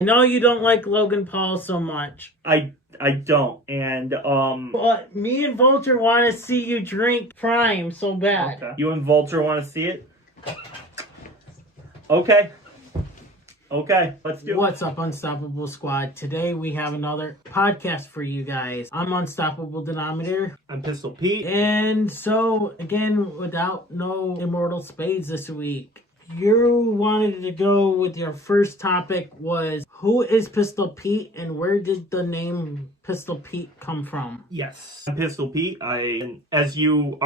I know you don't like Logan Paul so much. I don't, and But me and Vulture want to see you drink Prime so bad. Okay. You and Vulture want to see it? Okay. Okay, let's do it. What's up, Unstoppable Squad? Today we have another podcast for you guys. I'm Unstoppable Denominator. I'm Pistol Pete. And so, again, without no Immortal Spades this week, you wanted to go with your first topic was, who is Pistol Pete and where did the name Pistol Pete come from? Yes. I'm Pistol Pete. As you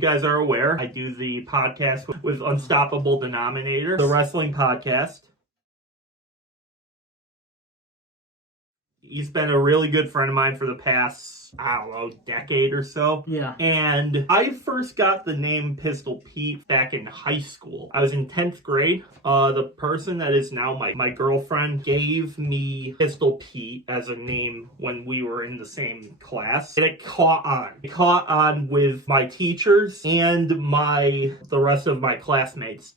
guys are aware, I do the podcast with Unstoppable Denominator, the wrestling podcast. He's been a really good friend of mine for the past, decade or so. Yeah. And I first got the name Pistol Pete back in high school. I was in 10th grade. The person that is now my girlfriend gave me Pistol Pete as a name when we were in the same class. And it caught on. It caught on with my teachers and the rest of my classmates.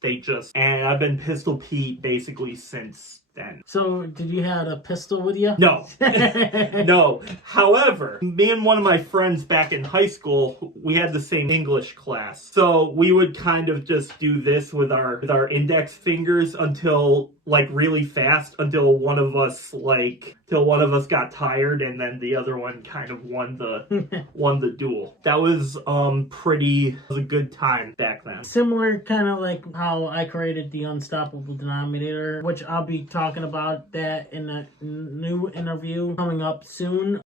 And I've been Pistol Pete basically since then. So, did you have a pistol with you? No. No. However, me and one of my friends back in high school, we had the same English class. So we would kind of just do this with our index fingers until really fast until one of us got tired and then the other one kind of won the duel. That was a good time back then. Similar kind of like how I created the Unstoppable Denominator, which I'll be talking about that in a new interview coming up soon.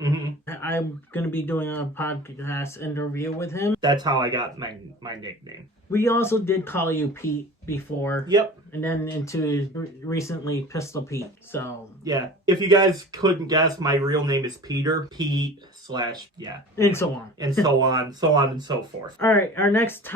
Mm-hmm. I'm going to be doing a podcast interview with him. That's how I got my nickname. We also did call you Pete before. Yep. And then into recently Pistol Pete. So yeah, if you guys couldn't guess, my real name is Peter. Pete/yeah. And so on. And so on and so forth. All right, our next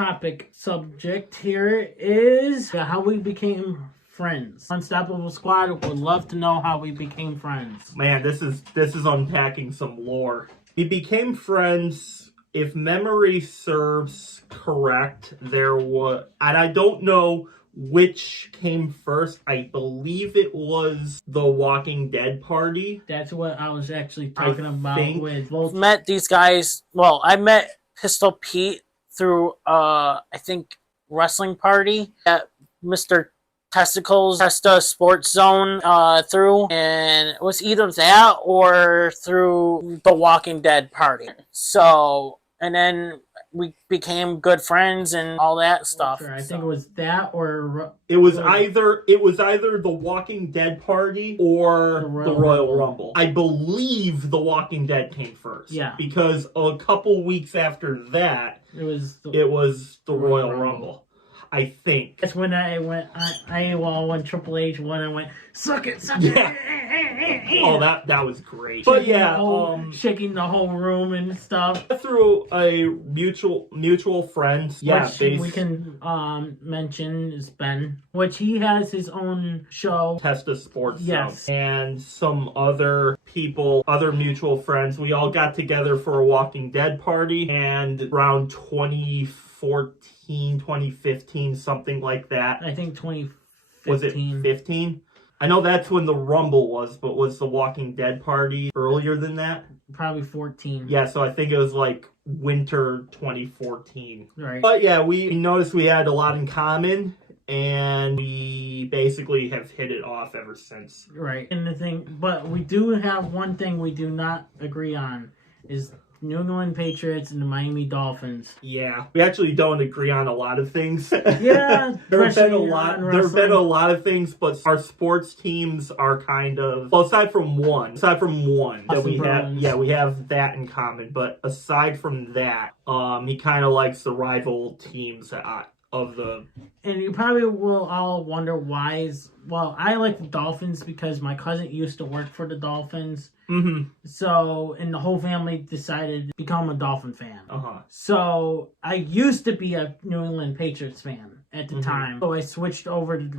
subject here is how we became friends. Unstoppable Squad would love to know how we became friends. Man, this is unpacking some lore. We became friends, if memory serves correct, and I don't know which came first. I believe it was the Walking Dead party. That's what I was actually talking about with Vulture. Met these guys. Well, I met Pistol Pete through I think wrestling party at Mr. Testicles Testa Sports Zone through, and it was either that or through the Walking Dead party. So, and then we became good friends and all that stuff. Sure, I think it was that or it was either the Walking Dead party or the Royal Rumble. I believe the Walking Dead came first. Yeah, because a couple weeks after that, it was the Royal Rumble. I think. That's when when Triple H won, I went, suck it. Oh, that was great. But yeah, shaking the whole room and stuff. Through a mutual friend. Yeah, which we can mention is Ben, which he has his own show. Testa Sports yes. Zone. And some other people, other mutual friends. We all got together for a Walking Dead party, and around 2015, something like that. I think 2015. Was it 15? I know that's when the Rumble was, but was the Walking Dead party earlier than that? Probably 14. Yeah, so I think it was like winter 2014. Right. But yeah, we noticed we had a lot in common, and we basically have hit it off ever since. Right. But we do have one thing we do not agree on, is New England Patriots and the Miami Dolphins. Yeah, we actually don't agree on a lot of things. Yeah, there have been a lot of things, but our sports teams are kind of, well, aside from one that we have, we have that in common. But aside from that, he kind of likes the rival teams of the. And you probably will all wonder why. I like the Dolphins because my cousin used to work for the Dolphins. Mm-hmm. So, and the whole family decided to become a Dolphin fan. Uh-huh. So, I used to be a New England Patriots fan at the time. So, I switched over to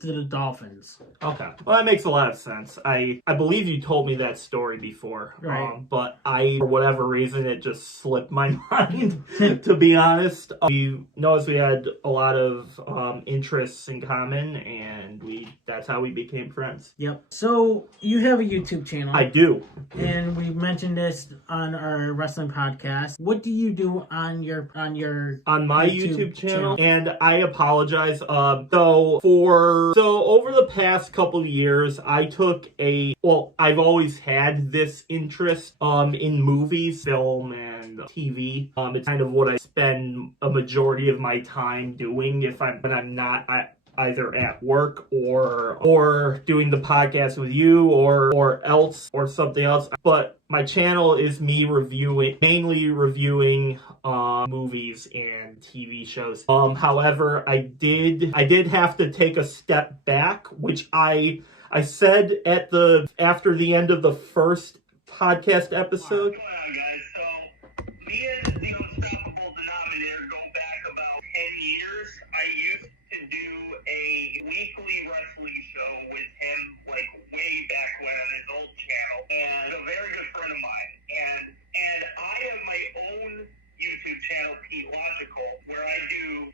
to the Dolphins. Okay. Well, that makes a lot of sense. I believe you told me that story before. Right. But for whatever reason, it just slipped my mind, to be honest. We noticed we had a lot of interests in common, and that's how we became friends. Yep. So, you have a YouTube channel. I do. And we mentioned this on our wrestling podcast. What do you do on my YouTube channel? And I apologize. So over the past couple of years, I've always had this interest in movies, film, and TV. It's kind of what I spend a majority of my time doing when I'm not either at work or doing the podcast with you or something else. But my channel is me mainly reviewing movies and TV shows. However, I did have to take a step back, which I said after the end of the first podcast episode. What's going on, guys? So, me and the Unstoppable Denominator go back about 10 years. I used to do a weekly wrestling show with him, like, way back when on his old channel. And a very good friend of mine. And I have my own YouTube channel, Pete Logical, where I do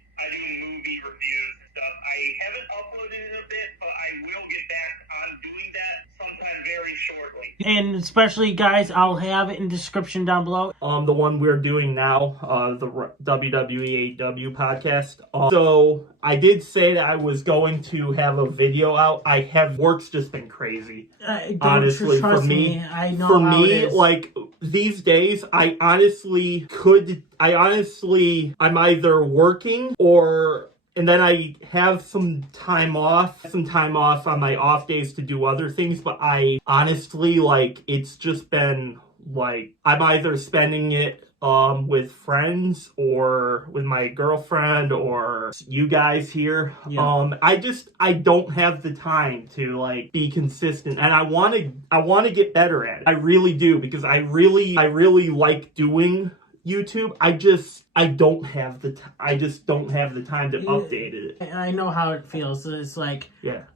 movie reviews and stuff. I haven't uploaded in a bit, but I will get back on doing that sometime very shortly. And especially, guys, I'll have it in the description down below. The one we're doing now, the WWE AEW podcast. So I did say that I was going to have a video out. Work's just been crazy. Honestly, for me, I know how it is. Like these days, I'm either working and then I have some time off on my off days to do other things, but I honestly, like, it's just been, like, I'm either spending it with friends or with my girlfriend or you guys here. Yeah. I don't have the time to, like, be consistent, and I want to get better at it. I really do, because I really like doing YouTube. I just don't have the time to update it. I know how it feels. It's like,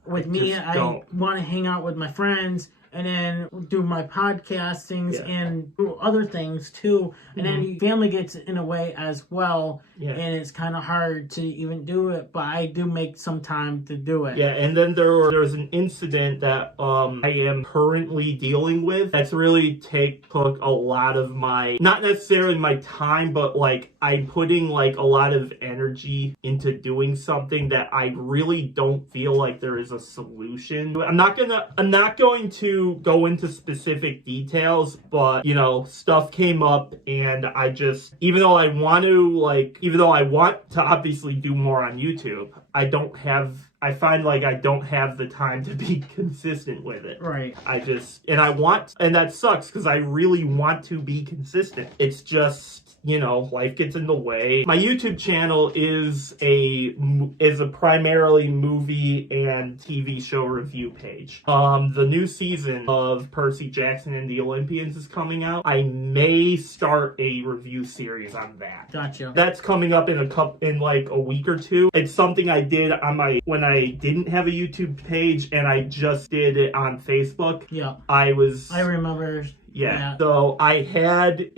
with me, I want to hang out with my friends and then do my podcastings and do other things too. And then family gets in a way as well. Yeah. And it's kind of hard to even do it, but I do make some time to do it. Yeah, and then there was an incident that I am currently dealing with that's really took a lot of my, not necessarily my time, but like I'm putting like a lot of energy into doing something that I really don't feel like there is a solution. I'm not going to go into specific details, but stuff came up, and I just, even though I want to obviously do more on YouTube, I find like I don't have the time to be consistent with it. Right. And that sucks, because I really want to be consistent. It's just, life gets in the way. My YouTube channel is a primarily movie and TV show review page. The new season of Percy Jackson and the Olympians is coming out. I may start a review series on that. Gotcha. That's coming up in like a week or two. It's something I did when I didn't have a YouTube page, and I just did it on Facebook. Yeah. I remember. Yeah. So I had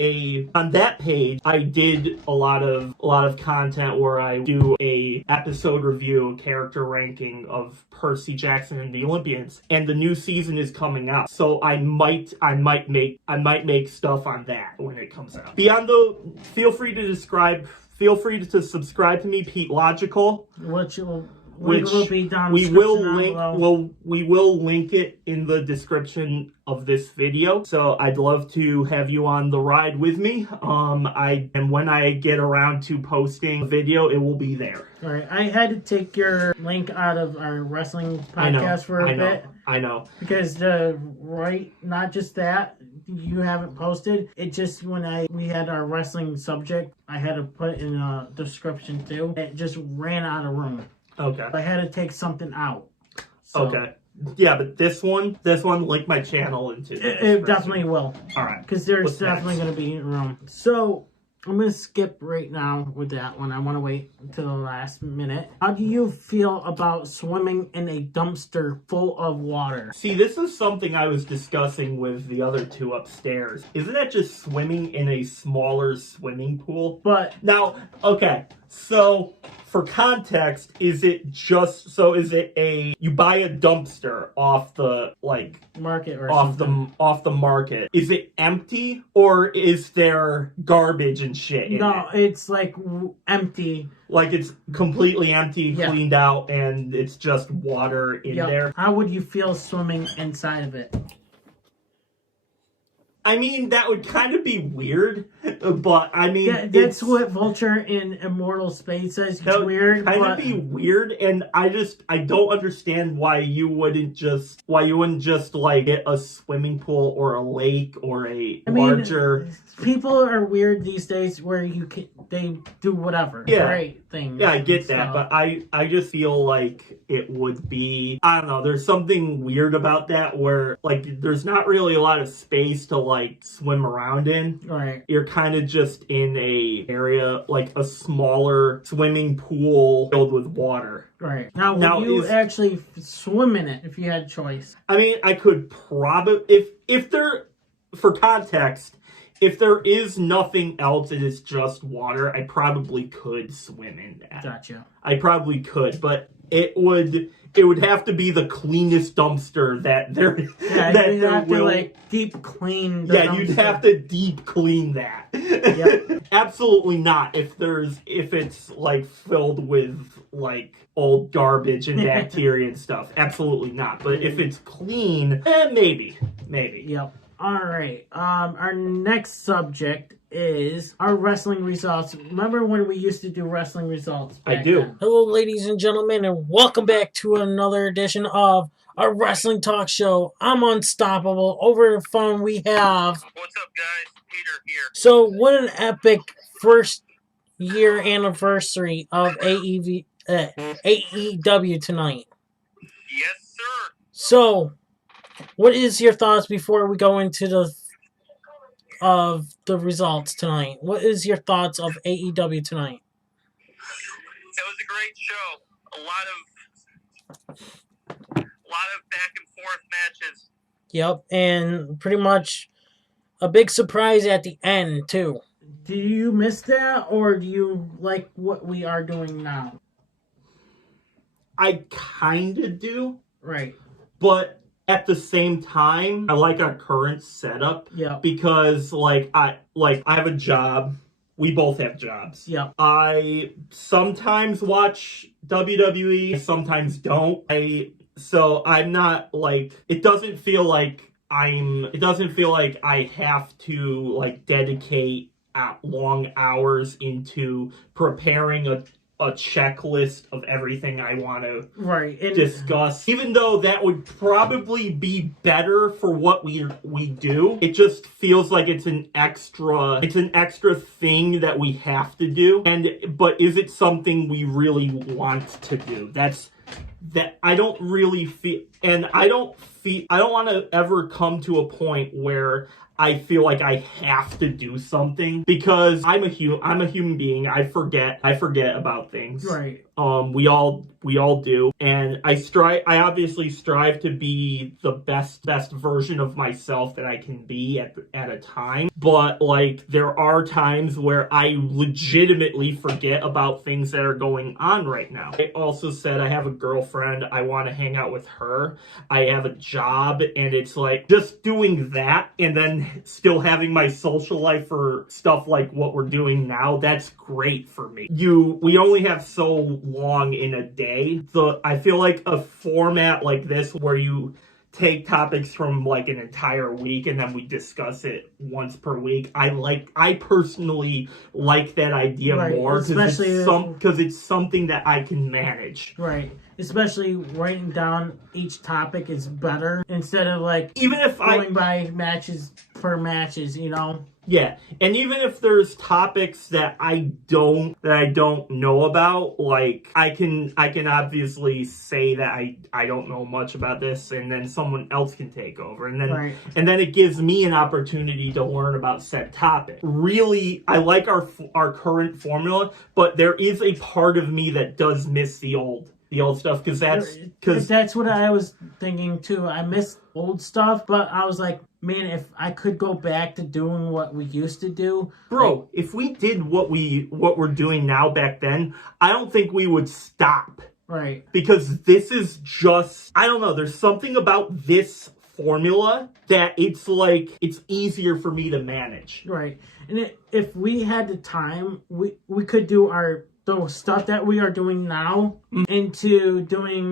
on that page, I did a lot of content where I do a episode review, character ranking of Percy Jackson and the Olympians, and the new season is coming out. So I might make stuff on that when it comes out. Feel free to subscribe to me, Pete Logical. We will link it in the description of this video. So I'd love to have you on the ride with me. And when I get around to posting a video, it will be there. All right. I had to take your link out of our wrestling podcast for a bit. I know. Because not just that you haven't posted. It just, when we had our wrestling subject, I had to put it in the description too. It just ran out of room. Okay. I had to take something out. So okay. Yeah, but this one, link my channel into. It definitely will. All right. Because there's definitely going to be room. So, I'm going to skip right now with that one. I want to wait until the last minute. How do you feel about swimming in a dumpster full of water? See, this is something I was discussing with the other two upstairs. Isn't that just swimming in a smaller swimming pool? But now, okay, so for context, is it you buy a dumpster off the market or something? off the market? Is it empty or is there garbage and shit in it? No, it's like empty. Like it's completely empty, cleaned out, and it's just water in there. How would you feel swimming inside of it? I mean, that would kind of be weird, but I mean... That's what Vulture in Immortal Spades says. It's weird, kind of be weird, and I don't understand why you wouldn't just like get a swimming pool or a lake or larger... People are weird these days where they do whatever. Right things. Yeah, I get that, but I just feel like it would be... I don't know, there's something weird about that where, like, there's not really a lot of space to, like, swim around in. Right. You're kind of just in a area, like a smaller swimming pool filled with water. Right. Now would you actually swim in it if you had a choice? I mean, I could probably... If there... For context... If there is nothing else and it's just water, I probably could swim in that. Gotcha. I probably could, but it would have to be the cleanest dumpster that there you'd have to like deep clean the dumpster. You'd have to deep clean that. Yep. Absolutely not if it's like filled with like old garbage and bacteria and stuff. Absolutely not. But if it's clean, maybe. Yep. All right. Our next subject is our wrestling results. Remember when we used to do wrestling results? I do. Then? Hello, ladies and gentlemen, and welcome back to another edition of our wrestling talk show. I'm Unstoppable. Over the phone, we have... What's up, guys? Peter here. So, what an epic first year anniversary of AEW tonight. Yes, sir. So... what is your thoughts before we go into the results tonight? What is your thoughts of AEW tonight? It was a great show. A lot of back and forth matches. Yep, and pretty much a big surprise at the end too. Do you miss that, or do you like what we are doing now? I kind of do. Right. But at the same time, I like our current setup. Yeah. Because I have a job. We both have jobs. Yeah. I sometimes watch WWE, sometimes don't. So I'm not like it doesn't feel like I have to like dedicate long hours into preparing a checklist of everything I want to discuss. Even though that would probably be better for what we do, it just feels like it's an extra thing that we have to do. But is it something we really want to do? I don't really feel, and I don't want to ever come to a point where I feel like I have to do something because I'm a human being. I forget about things. Right. We all do. And I obviously strive to be the best version of myself that I can be at a time. But like there are times where I legitimately forget about things that are going on right now. I also said I have a girlfriend. I want to hang out with her. I have a job, and it's like just doing that and then still having my social life for stuff like what we're doing now. That's great for me. We only have so long in a day. So I feel like a format like this where you take topics from like an entire week and then we discuss it once per week. I personally like that idea more because it's something that I can manage. Right. especially writing down each topic is better instead of like even if going by matches per matches, you know. Yeah, and even if there's topics that I don't know about, like I can obviously say that I don't know much about this, and then someone else can take over, and then it gives me an opportunity to learn about said topic. Really, I like our current formula, but there is a part of me that does miss the old stuff because that's what I was thinking too. I miss old stuff, but I was like, man, if I could go back to doing what we used to do, bro, if we did what we're doing now back then, I don't think we would stop. Right. Because this is just, I don't know, there's something about this formula that it's like it's easier for me to manage. Right. And if we had the time, we could do the stuff that we are doing now into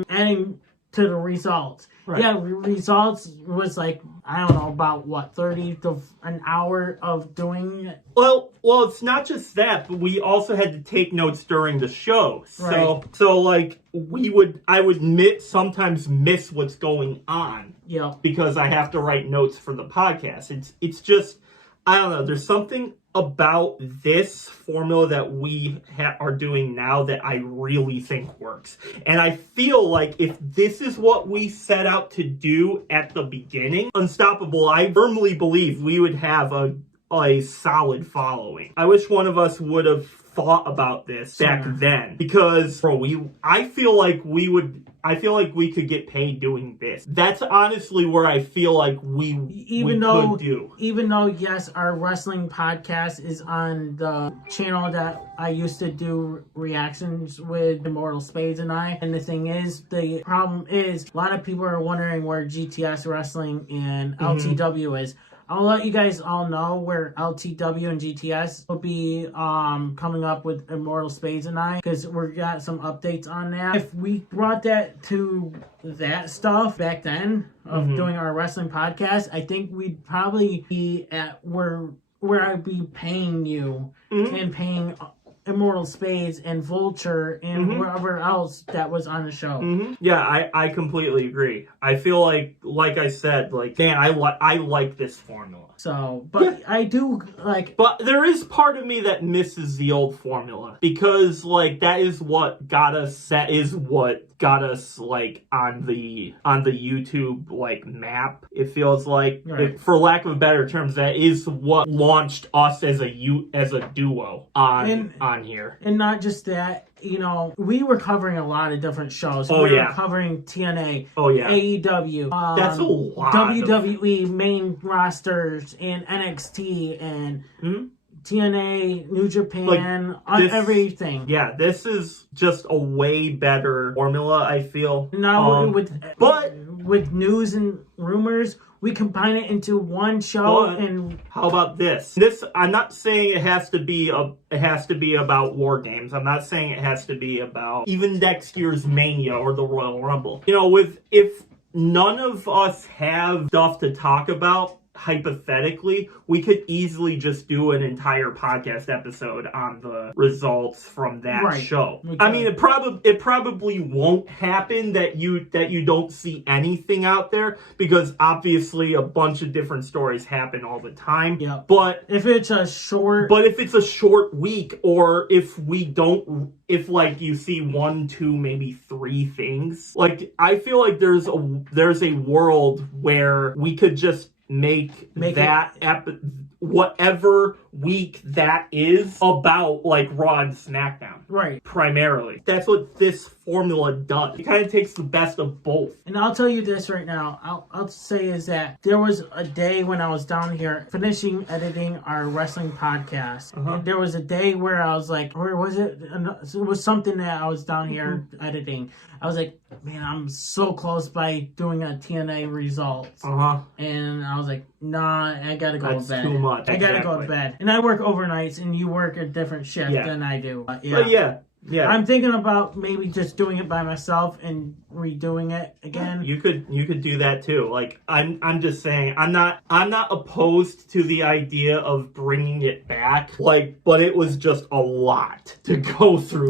adding to the results. Right. Yeah, results was like, I don't know, about what, 30 to an hour of doing it? Well, it's not just that, but we also had to take notes during the show. Right. So like I would sometimes miss what's going on. Yeah. Because I have to write notes for the podcast. It's just, I don't know, there's something about this formula that we are doing now that I really think works. And I feel like if this is what we set out to do at the beginning, Unstoppable, I firmly believe we would have a solid following. I wish one of us would have thought about this back then, because I feel like we could get paid doing this. That's honestly where I feel like we could do. Even though, yes, our wrestling podcast is on the channel that I used to do reactions with Immortal, Spades, and I. And the problem is, a lot of people are wondering where GTS Wrestling and LTW is. I'll let you guys all know where LTW and GTS will be coming up with Immortal, Spades, and I, because we got some updates on that. If we brought that to that stuff back then of doing our wrestling podcast, I think we'd probably be at where I'd be paying you and paying Immortal, Spades, and Vulture, and whoever else that was on the show. Yeah, I completely agree. I feel like I said, like, man, I like this formula. So, but I do like... But there is part of me that misses the old formula, because, like, that is what got us, like, on the YouTube, like, map. It feels like, for lack of a better terms, that is what launched us as a duo on here. And not just that, you know, we were covering a lot of different shows. We were covering TNA, AEW, that's a lot. WWE main rosters, and NXT, and TNA, New Japan, everything. Yeah, this is just a way better formula, I feel. Now, with news and rumors, we combine it into one show. And how about this? I'm not saying it has to be about War Games. I'm not saying it has to be about even next year's Mania or the Royal Rumble. You know, if none of us have stuff to talk about, hypothetically, we could easily just do an entire podcast episode on the results from that show. I mean, it probably won't happen that you don't see anything out there, because obviously a bunch of different stories happen all the time. Yeah. But if it's a short week, or if like you see 1, 2, maybe 3 things, like I feel like there's a world where we could just make that whatever week that is about, like, Raw and SmackDown. Right. Primarily. That's what this formula does. It kind of takes the best of both. And I'll tell you this right now. I'll say is that there was a day when I was down here finishing editing our wrestling podcast. And there was a day where I was like, where was it? It was something that I was down here editing. I was like, man, I'm so close by doing a TNA results. And I was like, nah, I gotta go to bed. That's too much. I gotta go to bed. And I work overnights, and you work a different shift than I do. But Yeah. I'm thinking about maybe just doing it by myself and redoing it again. You could do that too. Like I'm just saying I'm not opposed to the idea of bringing it back. Like, but it was just a lot to go through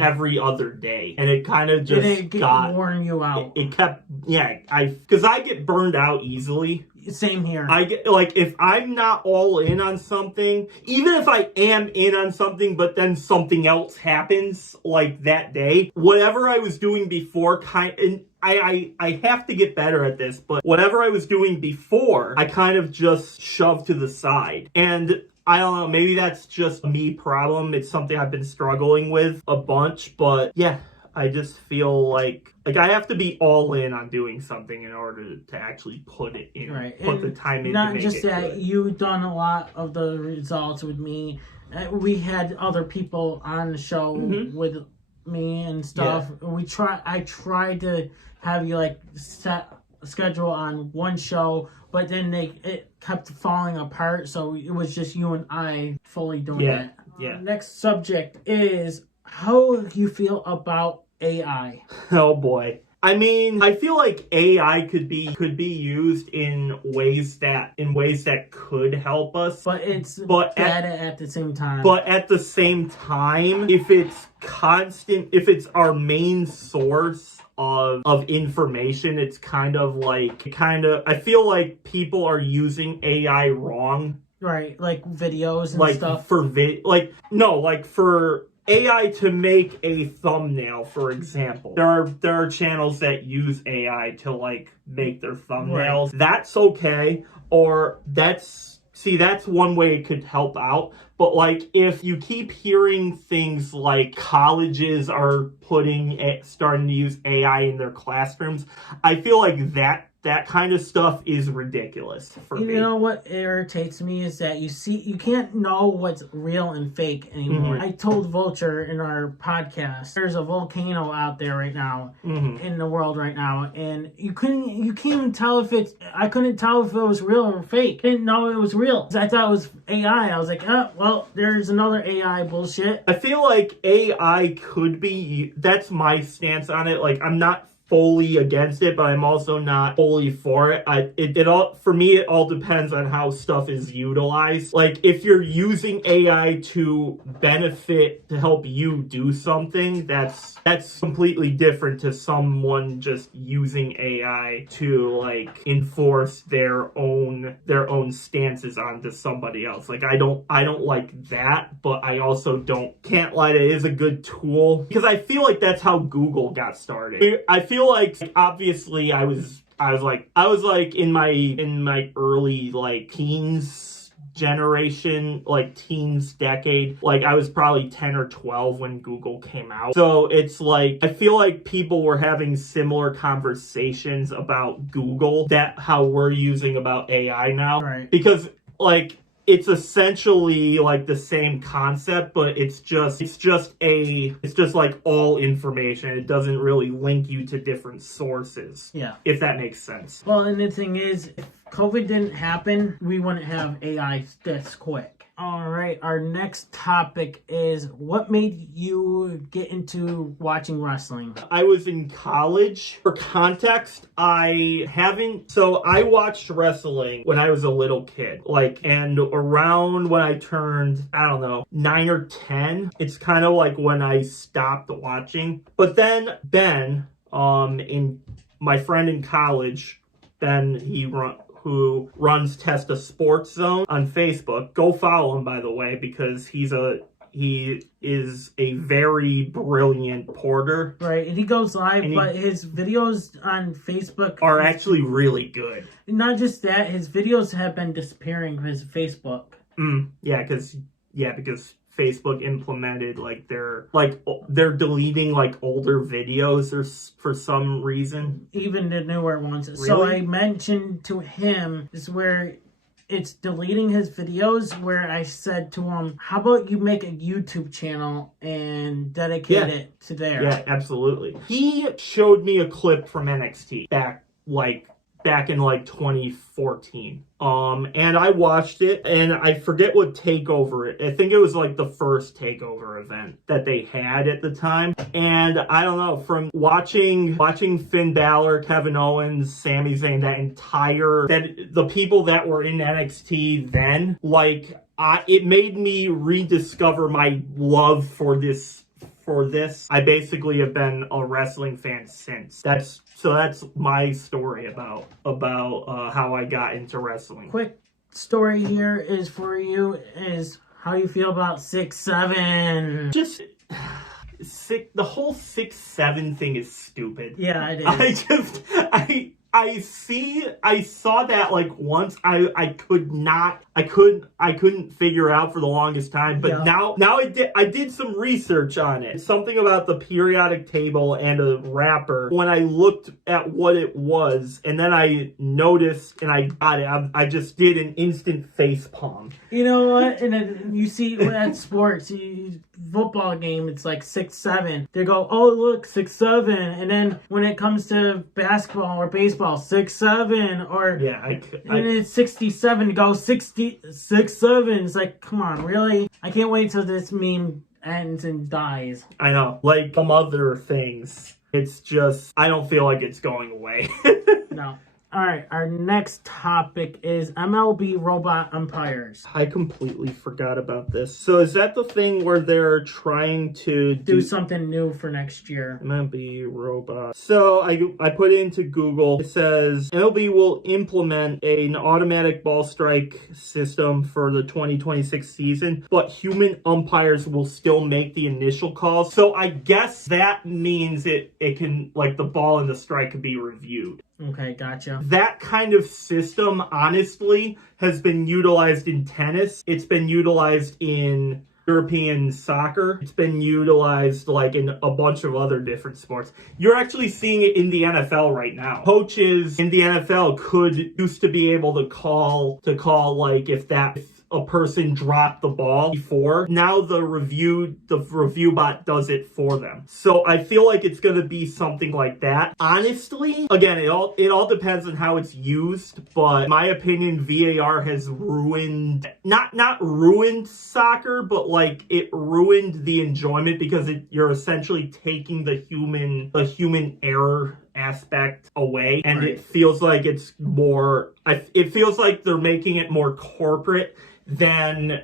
every other day, and it kind of just worn you out. It kept because I get burned out easily. Same here. I get, like, if I'm not all in on something, even if I am in on something, but then something else happens, like that day, whatever I was doing before, and I have to get better at this, but whatever I was doing before, I kind of just shoved to the side. And I don't know, maybe that's just a me problem. It's something I've been struggling with a bunch, but yeah, I just feel like I have to be all in on doing something in order to actually put it in, put the time in. Not just that, you've done a lot of the results with me. We had other people on the show with me and stuff. Yeah. I tried to have you like set a schedule on one show, but then it kept falling apart. So it was just you and I fully doing it. Yeah. Next subject is how you feel about AI. Oh boy. I mean, I feel like AI could be used in ways that could help us, but it's bad at the same time. But at the same time, if it's our main source of information, it's I feel like people are using AI wrong. Right, like videos and stuff. For AI to make a thumbnail, for example. There are channels that use AI to like make their thumbnails. Right. That's okay. Or that's one way it could help out. But like if you keep hearing things like colleges are starting to use AI in their classrooms, I feel like that kind of stuff is ridiculous for me. You know what irritates me is that you can't know what's real and fake anymore. I told Vulture in our podcast, there's a volcano out there right now in the world right now, and you can't even tell I couldn't tell if it was real or fake. I didn't know it was real. I thought it was AI. I was like, well, there's another AI bullshit. I feel like AI could be, that's my stance on it. Like, I'm not fully against it, but I'm also not fully for it. It all depends on how stuff is utilized. Like if you're using AI to help you do something, that's completely different to someone just using AI to like enforce their own stances onto somebody else. Like I don't like that, but I also can't lie, it is a good tool because I feel like that's how Google got started. I feel like obviously I was like in my early like teens generation, like teens decade, like I was probably 10 or 12 when Google came out. So it's like I feel like people were having similar conversations about Google that how we're using about AI now. Right. Because like it's essentially like the same concept, but it's just like all information. It doesn't really link you to different sources. Yeah. If that makes sense. Well, and the thing is, if COVID didn't happen, we wouldn't have AI this quick. All right, our next topic is what made you get into watching wrestling? I was in college. For context, I watched wrestling when I was a little kid. And around when I turned, I don't know, 9 or 10, it's kind of like when I stopped watching. But then Ben, my friend in college, Ben, who runs Test a Sports Zone on Facebook. Go follow him, by the way, because he is a very brilliant porter. Right, and he goes live, but his videos on Facebook are actually really good. Not just that, his videos have been disappearing from his Facebook. Because Facebook implemented they're deleting like older videos for some reason. Even the newer ones. Really? So I mentioned to him, this is where it's deleting his videos, where I said to him, how about you make a YouTube channel and dedicate it to there? Yeah, absolutely. He showed me a clip from NXT back back in like 2014. And I watched it, and I forget what takeover I think it was like the first takeover event that they had at the time. And I don't know, from watching Finn Balor, Kevin Owens, Sami Zayn, the people that were in NXT then, like, it made me rediscover my love for this. I basically have been a wrestling fan since. That's my story about how I got into wrestling. Quick story here is for you is how you feel about 6'7". Just the whole 6'7" thing is stupid. Yeah, it is. I saw that like once. I couldn't figure out for the longest time, but now I did some research on it. Something about the periodic table and a wrapper. When I looked at what it was, and then I noticed and I got it, I just did an instant face palm. You know what? And then you see at sports, football game, it's like 6'7". They go, oh look, 6'7", and then when it comes to basketball or baseball, 6'7", or and it's 67 to go 67. It's like, come on, really? I can't wait till this meme ends and dies. I know, like some other things. It's just, I don't feel like it's going away. No. All right, our next topic is MLB robot umpires. I completely forgot about this. So is that the thing where they're trying to do something new for next year? MLB robot. So I put it into Google. It says MLB will implement an automatic ball strike system for the 2026 season, but human umpires will still make the initial calls. So I guess that means it can, like, the ball and the strike could be reviewed. Okay, gotcha. That kind of system, honestly, has been utilized in tennis. It's been utilized in European soccer. It's been utilized like in a bunch of other different sports. You're actually seeing it in the NFL right now. Coaches in the NFL used to be able to call like if a person dropped the ball before. Now the review bot does it for them. So I feel like it's going to be something like that. Honestly, again, it all depends on how it's used, but in my opinion, VAR has ruined, not ruined soccer, but like it ruined the enjoyment because you're essentially taking the human error aspect away, and right. It feels like it feels like they're making it more corporate than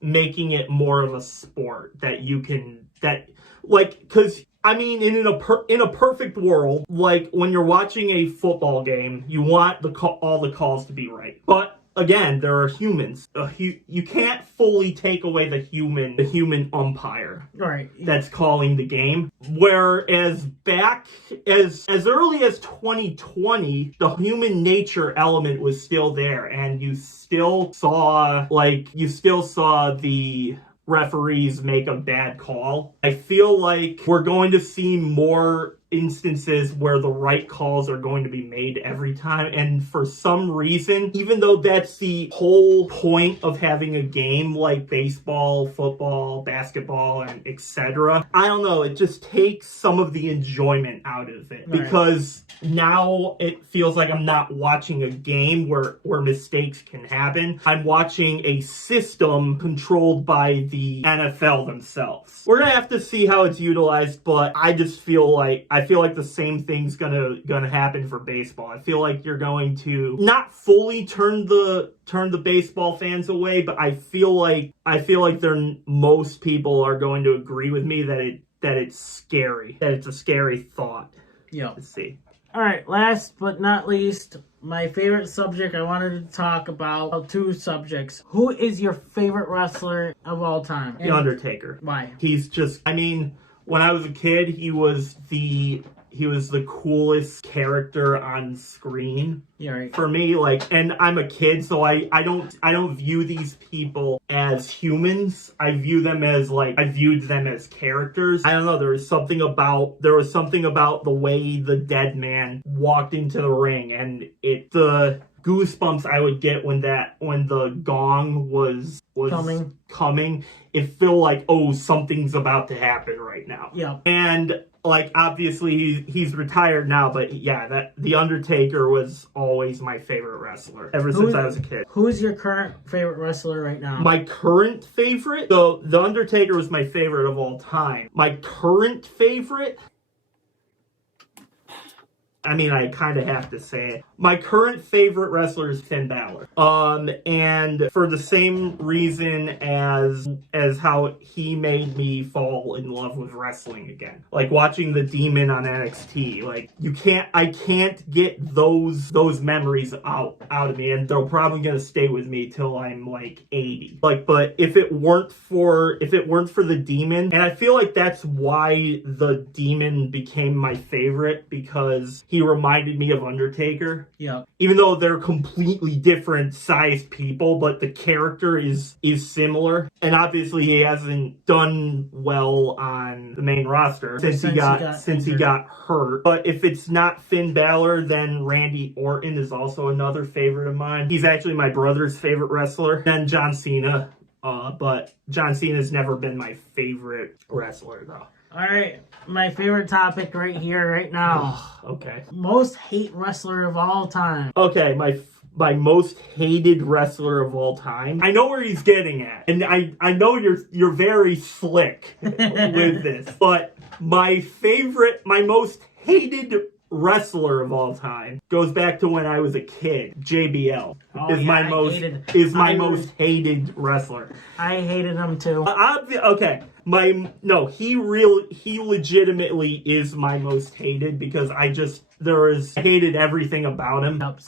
making it more of a sport because I mean, in a perfect world, like when you're watching a football game, you want all the calls to be right, but again, there are humans. You can't fully take away the human umpire, right, that's calling the game. Whereas back as early as 2020, the human nature element was still there, and you still saw the referees make a bad call. I feel like we're going to see more instances where the right calls are going to be made every time, and for some reason, even though that's the whole point of having a game like baseball, football, basketball, and etc., I don't know, it just takes some of the enjoyment out of it, because now it feels like I'm not watching a game where mistakes can happen. I'm watching a system controlled by the NFL themselves. We're gonna have to see how it's utilized, but I feel like the same thing's gonna happen for baseball. I feel like you're going to not fully turn the baseball fans away, but I feel like most people are going to agree with me that it's scary. That it's a scary thought. Yeah. Let's see. All right, last but not least, my favorite subject. I wanted to talk about two subjects. Who is your favorite wrestler of all time? The Undertaker. Why? He's just, I mean, when I was a kid, he was the coolest character on screen. Yeah, right. For me, and I'm a kid, so I don't view these people as humans. I viewed them as characters. I don't know, there was something about the way the dead man walked into the ring, and goosebumps I would get when the gong was coming. It felt like, oh, something's about to happen right now. Yeah. And like, obviously he's retired now, but yeah, that The Undertaker was always my favorite wrestler ever since I was a kid. Who is your current favorite wrestler right now? My current favorite? So The Undertaker was my favorite of all time. My current favorite? I mean, I kind of have to say it. My current favorite wrestler is Finn Balor. And for the same reason as how he made me fall in love with wrestling again. Like watching the Demon on NXT. Like I can't get those memories out of me, and they're probably gonna stay with me till I'm like 80. Like, but if it weren't for the Demon, and I feel like that's why the Demon became my favorite, because he reminded me of Undertaker. Yeah. Even though they're completely different sized people, but the character is similar. And obviously he hasn't done well on the main roster since he got hurt. But if it's not Finn Balor, then Randy Orton is also another favorite of mine. He's actually my brother's favorite wrestler. Then John Cena. But John Cena's never been my favorite wrestler though. All right, my favorite topic right here, right now. Okay. Most hate wrestler of all time. Okay, my most hated wrestler of all time. I know where he's getting at, and I know you're very slick with this, but my most hated wrestler of all time goes back to when I was a kid. JBL is my most hated wrestler. I hated him too. Okay. He legitimately is my most hated, because I hated everything about him. Yep,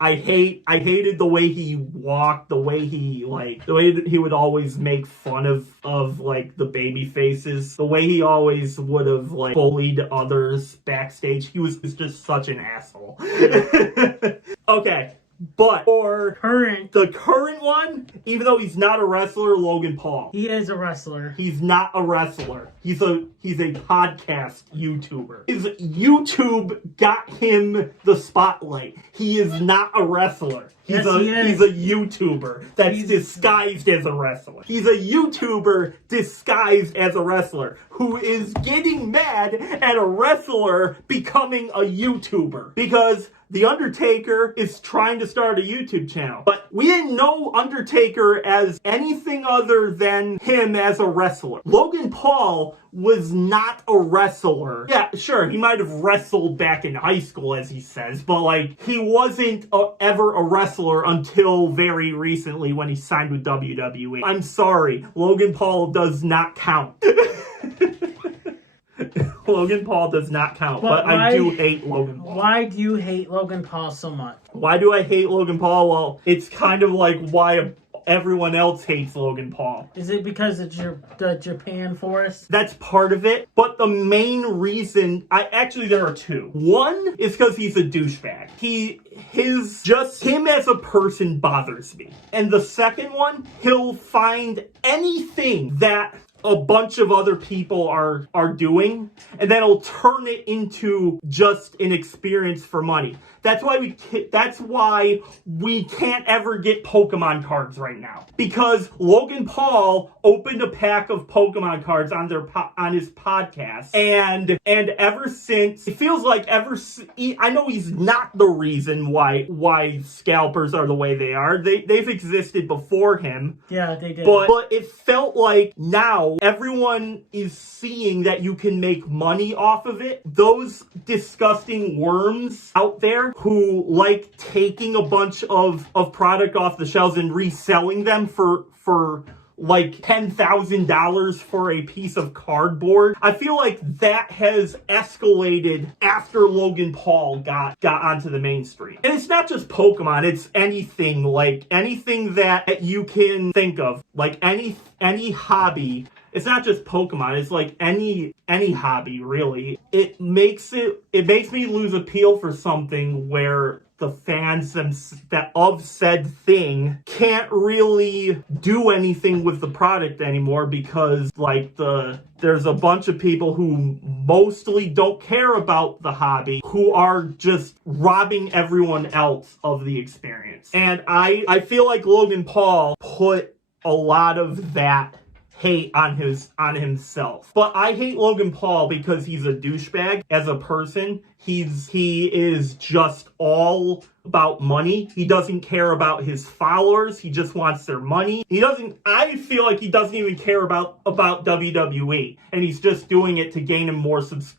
I hated the way he walked, the way he that he would always make fun of like the baby faces, the way he always would have like bullied others backstage. He was just such an asshole. Okay. But the current one, even though he's not a wrestler, Logan Paul. He is a wrestler. He's not a wrestler. He's a podcast YouTuber. His YouTube got him the spotlight. He is not a wrestler. He's a YouTuber that's disguised as a wrestler. He's a YouTuber disguised as a wrestler who is getting mad at a wrestler becoming a YouTuber, because The Undertaker is trying to start a YouTube channel. But we didn't know Undertaker as anything other than him as a wrestler. Logan Paul was not a wrestler. Yeah, sure, he might have wrestled back in high school, as he says, but like, he wasn't ever a wrestler until very recently when he signed with WWE. I'm sorry, Logan Paul does not count. Logan Paul does not count, but I do hate Logan Paul. Why do you hate Logan Paul so much? Why do I hate Logan Paul? Well, it's kind of like why everyone else hates Logan Paul. Is it because it's the Japan force? That's part of it, but the main reason, there are two. One is because he's a douchebag. Him as a person bothers me. And the second one, he'll find anything that a bunch of other people are doing, and then he'll turn it into just an experience for money. That's why we can't ever get Pokemon cards right now, because Logan Paul opened a pack of Pokemon cards on his podcast, and ever since, it feels like I know he's not the reason why scalpers are the way they are. They've existed before him. Yeah, they did. But it felt like now everyone is seeing that you can make money off of it. Those disgusting worms out there who like taking a bunch of product off the shelves and reselling them for like $10,000 for a piece of cardboard. I feel like that has escalated after Logan Paul got onto the mainstream. And it's not just Pokemon, it's anything that you can think of. Like any hobby. It's not just Pokemon, it's like any hobby, really. It makes me lose appeal for something where the fans that of said thing can't really do anything with the product anymore because like there's a bunch of people who mostly don't care about the hobby who are just robbing everyone else of the experience. And I feel like Logan Paul put a lot of that hate on himself. But I hate Logan Paul because he's a douchebag as a person. He is just all about money. He doesn't care about his followers. He just wants their money. I feel like he doesn't even care about WWE, and he's just doing it to gain him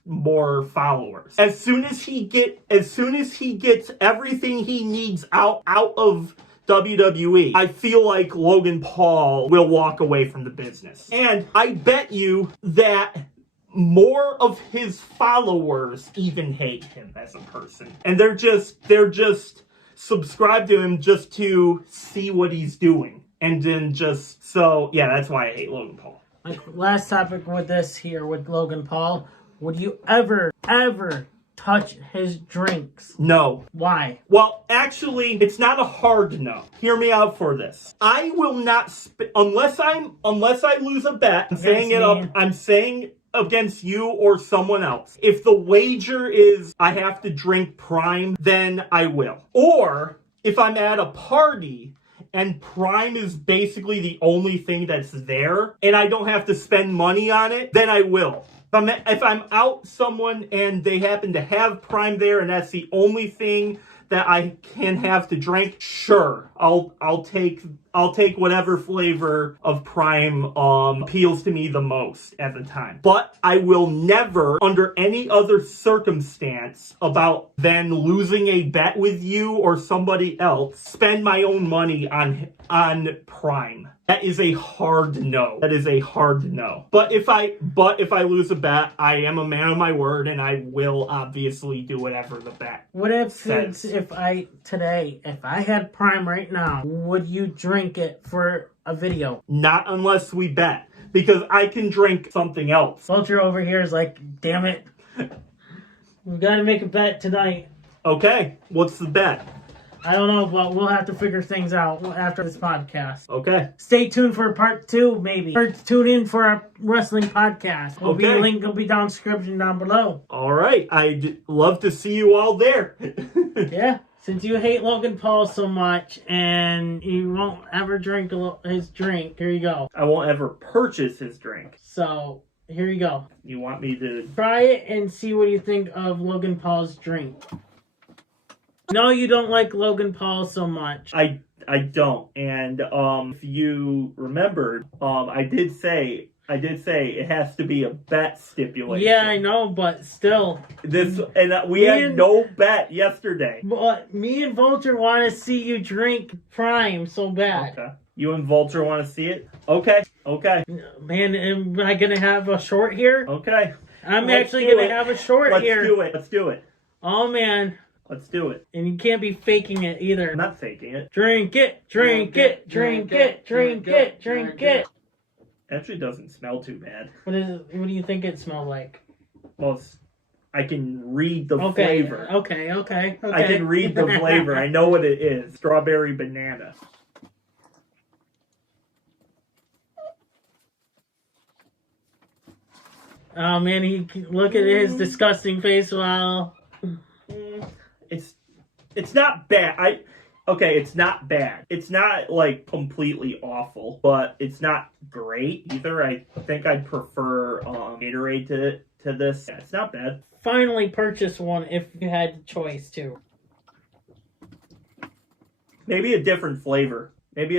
more followers. As soon as he gets everything he needs out of WWE, I feel like Logan Paul will walk away from the business. And I bet you that more of his followers even hate him as a person. And they're just subscribe to him just to see what he's doing. And then yeah, that's why I hate Logan Paul. Last topic with this here with Logan Paul. Would you ever touch his drinks? No. Why? Well, actually, it's not a hard no. Hear me out for this. I will not unless I lose a bet. I'm saying against you or someone else. If the wager is I have to drink Prime, then I will. Or if I'm at a party and Prime is basically the only thing that's there and I don't have to spend money on it, then I will. If I'm out someone and they happen to have Prime there and that's the only thing that I can have to drink, sure, I'll take whatever flavor of Prime appeals to me the most at the time. But I will never, under any other circumstance, about then losing a bet with you or somebody else, spend my own money on Prime. That is a hard no. But if I lose a bet, I am a man of my word, and I will obviously do whatever the bet. What if says. if I had Prime right now, would you drink it for a video? Not unless we bet, because I can drink something else. Vulture over here is like, damn it, we got to make a bet tonight. Okay, what's the bet? I don't know, but we'll have to figure things out after this podcast. Okay. Stay tuned for part 2, maybe. Or tune in for our wrestling podcast. Link will be down description down below. All right. I'd love to see you all there. Yeah. Since you hate Logan Paul so much and you won't ever drink his drink, here you go. I won't ever purchase his drink. So, here you go. You want me to try it and see what you think of Logan Paul's drink. No, you don't like Logan Paul so much. I don't. And if you remembered, I did say it has to be a bet stipulation. Yeah, I know, but still. We had no bet yesterday. But me and Vulture want to see you drink Prime so bad. Okay. You and Vulture want to see it? Okay. Man, am I going to have a short here? Okay. I'm actually going to have a short here. Let's do it. Oh, man. Let's do it. And you can't be faking it either. I'm not faking it. Drink it. Actually doesn't smell too bad. What do you think it smells like? Well, I can read the flavor. Okay. I can read the flavor. I know what it is. Strawberry banana. Oh man, look at his disgusting face while... It's not bad. It's not bad. It's not like completely awful, but it's not great either. I think I'd prefer Gatorade to this. Yeah, it's not bad. Finally purchase one if you had the choice to. Maybe a different flavor. Maybe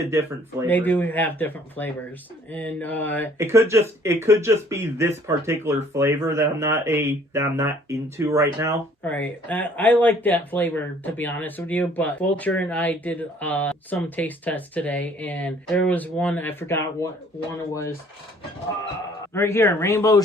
we have different flavors, and it could just be this particular flavor that I'm not into right now. All right, I like that flavor, to be honest with you. But Vulture and I did some taste tests today, and there was one, I forgot what one it was. Right here, Rainbow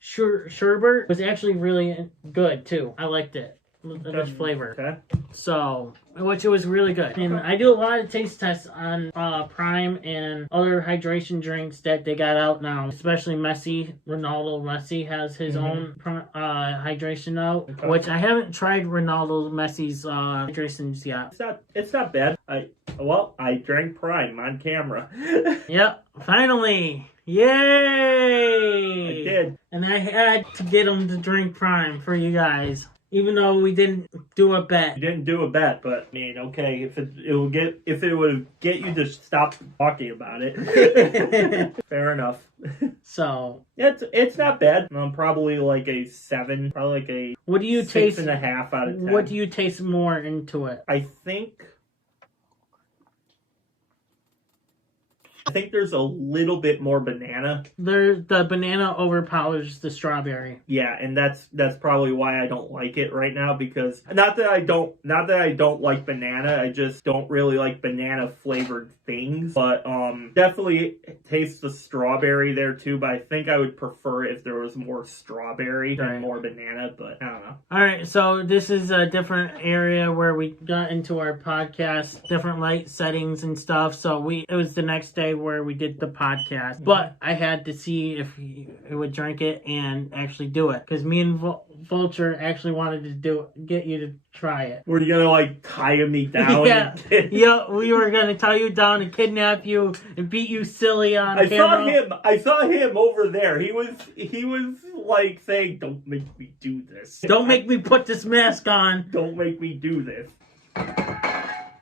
Sherbet was actually really good too. I liked it. this flavor. Okay. So, which it was really good. And I do a lot of taste tests on Prime and other hydration drinks that they got out now, especially Messi. Ronaldo Messi has his own hydration out, which I haven't tried Ronaldo Messi's hydrations yet. It's not bad. I drank Prime on camera. Yep, finally. Yay! I did. And I had to get him to drink Prime for you guys. Even though we didn't do a bet. You didn't do a bet, but I mean, okay, if it would get you to stop talking about it, fair enough. So it's not bad. Probably like a 7, probably like a what do you 6.5 out of 10. What do you taste more into it? I think there's a little bit more banana. The banana overpowers the strawberry. Yeah, and that's probably why I don't like it right now, because not that I don't like banana, I just don't really like banana flavored things. But definitely taste the strawberry there too, but I think I would prefer if there was more strawberry than more banana, but I don't know. Alright, so this is a different area where we got into our podcast, different light settings and stuff. So it was the next day where we did the podcast, but I had to see if he would drink it and actually do it, because me and Vulture actually wanted to get you to try it. Were you gonna like tie me down? Yeah, we were gonna tie you down and kidnap you and beat you silly on camera. I saw him over there. He was like saying, "Don't make me do this. Don't make me put this mask on. Don't make me do this."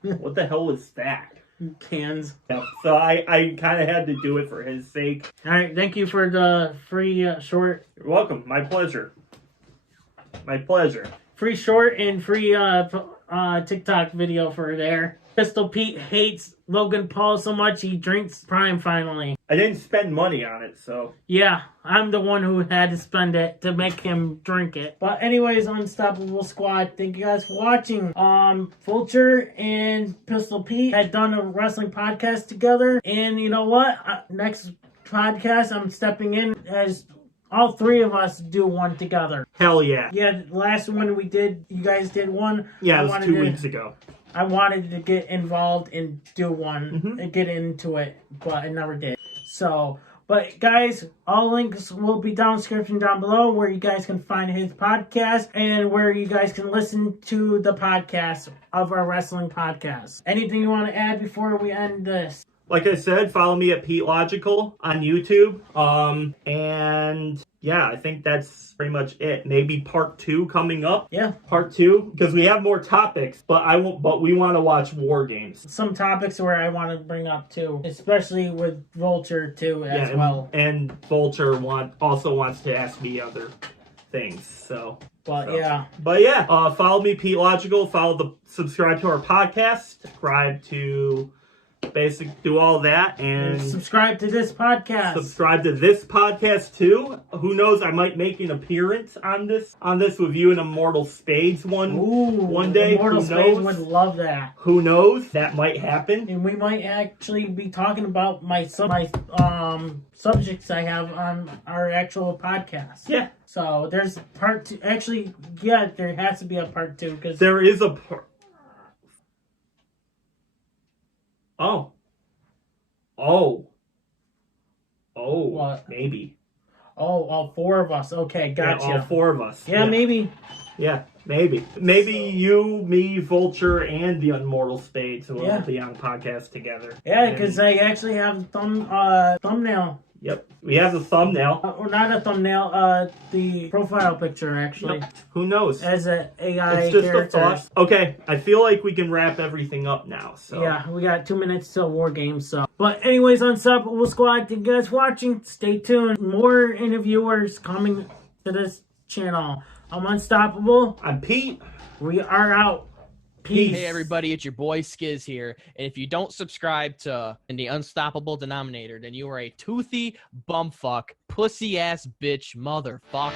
What the hell is that? Cans. Yeah, so I kind of had to do it for his sake. All right, thank you for the free short. You're welcome. My pleasure. My pleasure. Free short and free TikTok video for there. Pistol Pete hates Logan Paul so much he drinks Prime finally. I didn't spend money on it, so. Yeah, I'm the one who had to spend it to make him drink it. But anyways, Unstoppable Squad, thank you guys for watching. Vulture and Pistol Pete had done a wrestling podcast together. And you know what? Next podcast, I'm stepping in as all three of us do one together. Hell yeah. Yeah, last one we did, you guys did one. Yeah, it was 2 weeks ago. I wanted to get involved and do one and get into it, but I never did. So, but guys, all links will be down in the description down below where you guys can find his podcast and where you guys can listen to the podcast of our wrestling podcast. Anything you want to add before we end this? Like I said, follow me at Pete Logical on YouTube. And yeah, I think that's pretty much it. Maybe part 2 coming up. Yeah. Part 2, because we have more topics, but we want to watch War Games. Some topics where I want to bring up too, especially with Vulture too as well. And Vulture also wants to ask me other things. But yeah, follow me, Pete Logical. Subscribe to our podcast. Subscribe to do all that, and subscribe to this podcast. Subscribe to this podcast too. Who knows? I might make an appearance on this with you and Immortal Spades one day. Immortal Spades would love that. Who knows? That might happen, and we might actually be talking about my subjects I have on our actual podcast. Yeah. So there's part 2. Actually, yeah, there has to be a part 2 because there is a part. What? Maybe. All 4 of us. Okay, gotcha. Yeah, all 4 of us. Yeah, maybe. Yeah, maybe. Maybe you, me, Vulture, and the Immortal Spades will be on the podcast together. Yeah, because I actually have a thumbnail. Yep. We have the thumbnail. Or not a thumbnail, the profile picture, actually. Yep. Who knows? As an AI It's just character. a thought. Okay, I feel like we can wrap everything up now. So yeah, we got 2 minutes till War Games. So, but anyways, Unstoppable Squad, thank you guys for watching. Stay tuned. More interviewers coming to this channel. I'm Unstoppable. I'm Pete. We are out. Peace. Hey everybody, it's your boy Skiz here, and if you don't subscribe to the Unstoppable Denominator, then you are a toothy bumfuck, pussy ass bitch motherfucker.